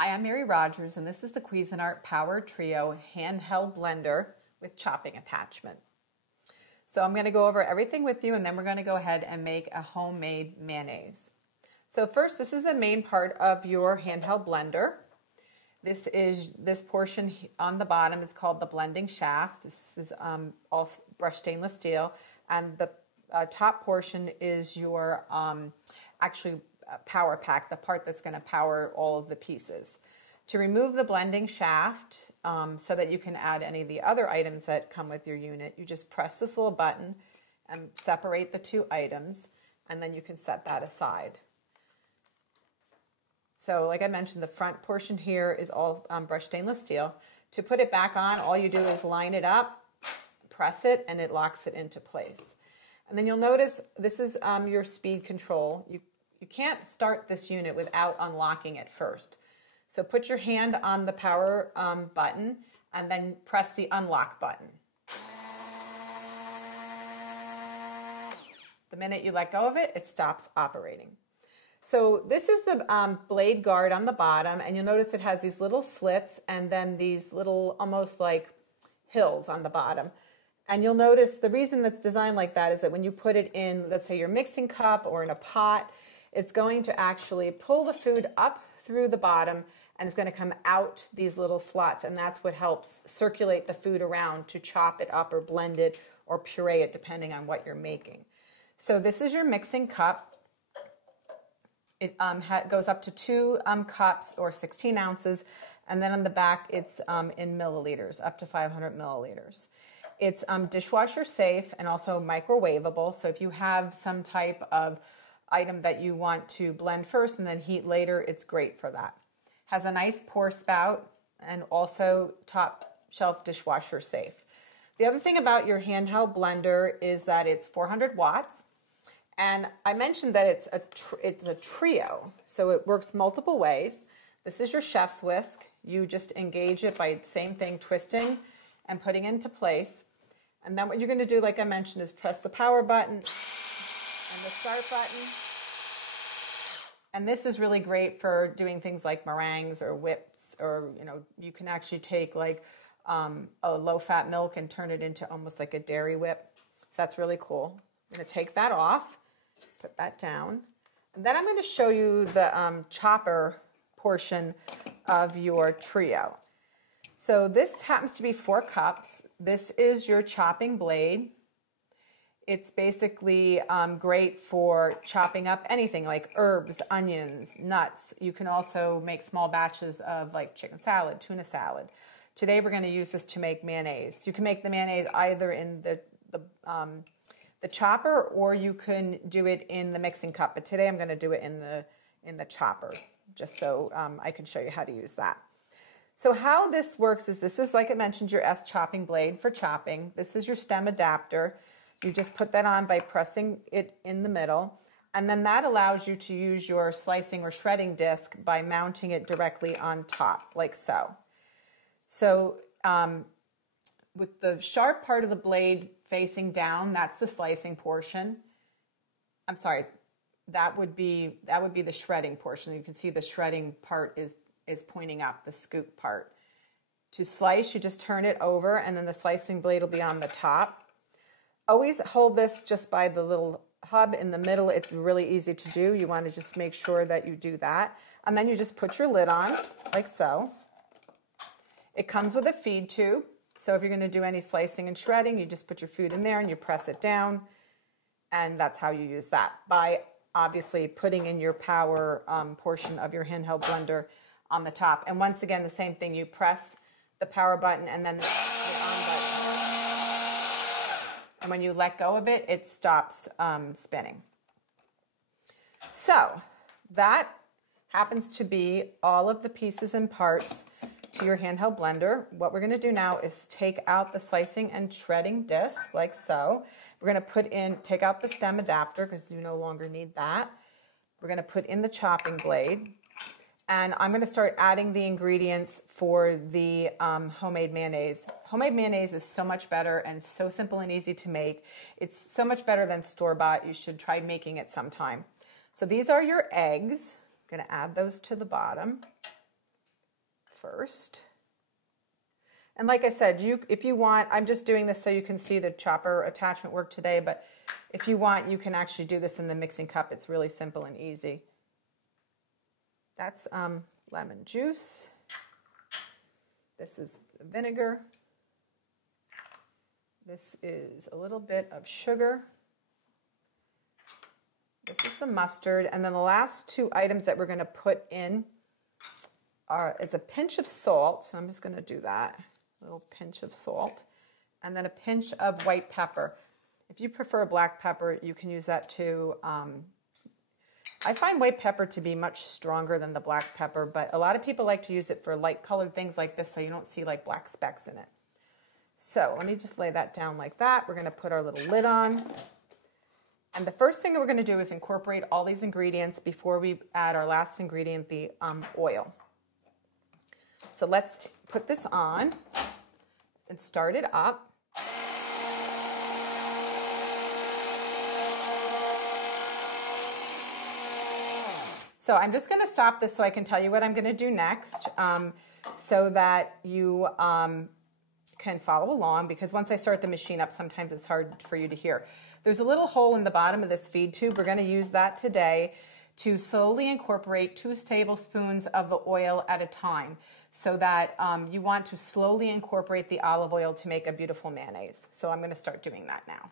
Hi, I'm Mary Rogers, and this is the Cuisinart PowerTrio handheld blender with chopping attachment. So I'm going to go over everything with you, and then we're going to go ahead and make a homemade mayonnaise. So first, this is the main part of your handheld blender. This portion on the bottom is called the blending shaft. This is all brushed stainless steel, and the top portion is your power pack, the part that's going to power all of the pieces. To remove the blending shaft so that you can add any of the other items that come with your unit, you just press this little button and separate the two items, and then you can set that aside. So like I mentioned, the front portion here is all brushed stainless steel. To put it back on, all you do is line it up, press it, and it locks it into place. And then you'll notice this is your speed control. You can't start this unit without unlocking it first. So put your hand on the power button and then press the unlock button. The minute you let go of it, it stops operating. So this is the blade guard on the bottom, and you'll notice it has these little slits and then these little almost like hills on the bottom. And you'll notice the reason that's designed like that is that when you put it in, let's say your mixing cup or in a pot, it's going to actually pull the food up through the bottom, and it's going to come out these little slots, and that's what helps circulate the food around to chop it up or blend it or puree it depending on what you're making. So this is your mixing cup. It goes up to 2 cups or 16 ounces, and then on the back it's in milliliters, up to 500 milliliters. It's dishwasher safe and also microwavable, so if you have some type of item that you want to blend first and then heat later, it's great for that. Has a nice pour spout and also top shelf dishwasher safe. The other thing about your handheld blender is that it's 400 watts. And I mentioned that it's a trio, so it works multiple ways. This is your chef's whisk. You just engage it by same thing, twisting and putting into place. And then what you're going to do, like I mentioned, is press the power button and the start button. And this is really great for doing things like meringues or whips, or you can actually take like a low-fat milk and turn it into almost like a dairy whip. So that's really cool. I'm going to take that off, put that down, and then I'm going to show you the chopper portion of your trio. So this happens to be 4 cups. This is your chopping blade. It's basically great for chopping up anything like herbs, onions, nuts. You can also make small batches of like chicken salad, tuna salad. Today we're going to use this to make mayonnaise. You can make the mayonnaise either in the chopper, or you can do it in the mixing cup. But today I'm going to do it in the chopper, just so I can show you how to use that. So how this works is this is, like I mentioned, your S chopping blade for chopping. This is your stem adapter. You just put that on by pressing it in the middle, and then that allows you to use your slicing or shredding disc by mounting it directly on top, like so. So with the sharp part of the blade facing down, that's the slicing portion. I'm sorry, that would be the shredding portion. You can see the shredding part is pointing up, the scoop part. To slice, you just turn it over, and then the slicing blade will be on the top. Always hold this just by the little hub in the middle. It's really easy to do. You want to just make sure that you do that. And then you just put your lid on, like so. It comes with a feed tube. So if you're going to do any slicing and shredding, you just put your food in there and you press it down. And that's how you use that, by obviously putting in your power portion of your handheld blender on the top. And once again, the same thing. You press the power button and then the on button. And when you let go of it, it stops spinning. So that happens to be all of the pieces and parts to your handheld blender. What we're going to do now is take out the slicing and shredding disc, like so. We're going to take out the stem adapter because you no longer need that. We're going to put in the chopping blade. And I'm going to start adding the ingredients for the homemade mayonnaise. Homemade mayonnaise is so much better and so simple and easy to make. It's so much better than store-bought. You should try making it sometime. So these are your eggs. I'm going to add those to the bottom. first. And like I said, if you want, I'm just doing this so you can see the chopper attachment work today, but if you want, you can actually do this in the mixing cup. It's really simple and easy. That's lemon juice. This is vinegar. This is a little bit of sugar. This is the mustard. And then the last two items that we're going to put in is a pinch of salt. So I'm just going to do that. A little pinch of salt. And then a pinch of white pepper. If you prefer black pepper, you can use that too. I find white pepper to be much stronger than the black pepper, but a lot of people like to use it for light colored things like this so you don't see like black specks in it. So let me just lay that down like that. We're going to put our little lid on. And the first thing that we're going to do is incorporate all these ingredients before we add our last ingredient, the oil. So let's put this on and start it up. So I'm just going to stop this so I can tell you what I'm going to do next so that you can follow along, because once I start the machine up, sometimes it's hard for you to hear. There's a little hole in the bottom of this feed tube. We're going to use that today to slowly incorporate 2 tablespoons of the oil at a time, so that you want to slowly incorporate the olive oil to make a beautiful mayonnaise. So I'm going to start doing that now.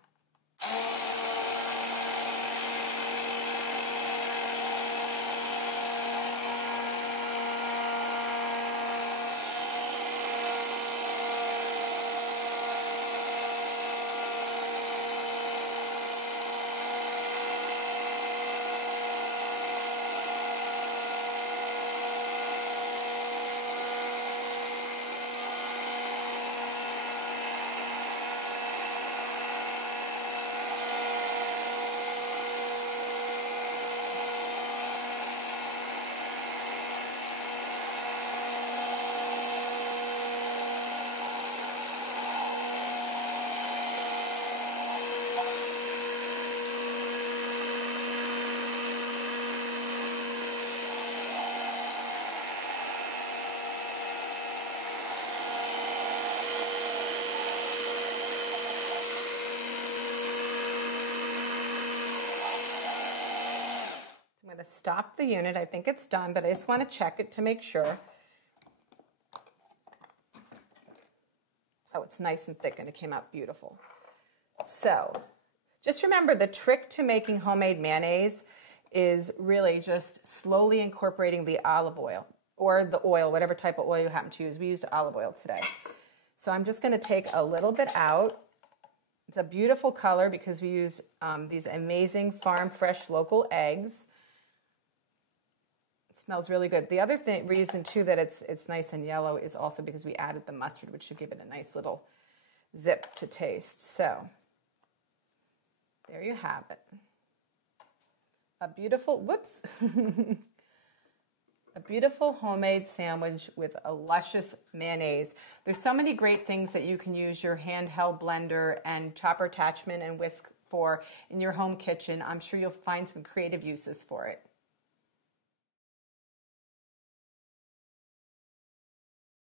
I'm going to stop the unit. I think it's done, but I just want to check it to make sure. Oh, it's nice and thick and it came out beautiful. So just remember, the trick to making homemade mayonnaise is really just slowly incorporating the olive oil or the oil, whatever type of oil you happen to use. We used olive oil today. So I'm just going to take a little bit out. It's a beautiful color because we use these amazing farm fresh local eggs. It smells really good. The other reason too that it's nice and yellow is also because we added the mustard, which should give it a nice little zip to taste. So there you have it. A beautiful, whoops, a beautiful homemade sandwich with a luscious mayonnaise. There's so many great things that you can use your handheld blender and chopper attachment and whisk for in your home kitchen. I'm sure you'll find some creative uses for it.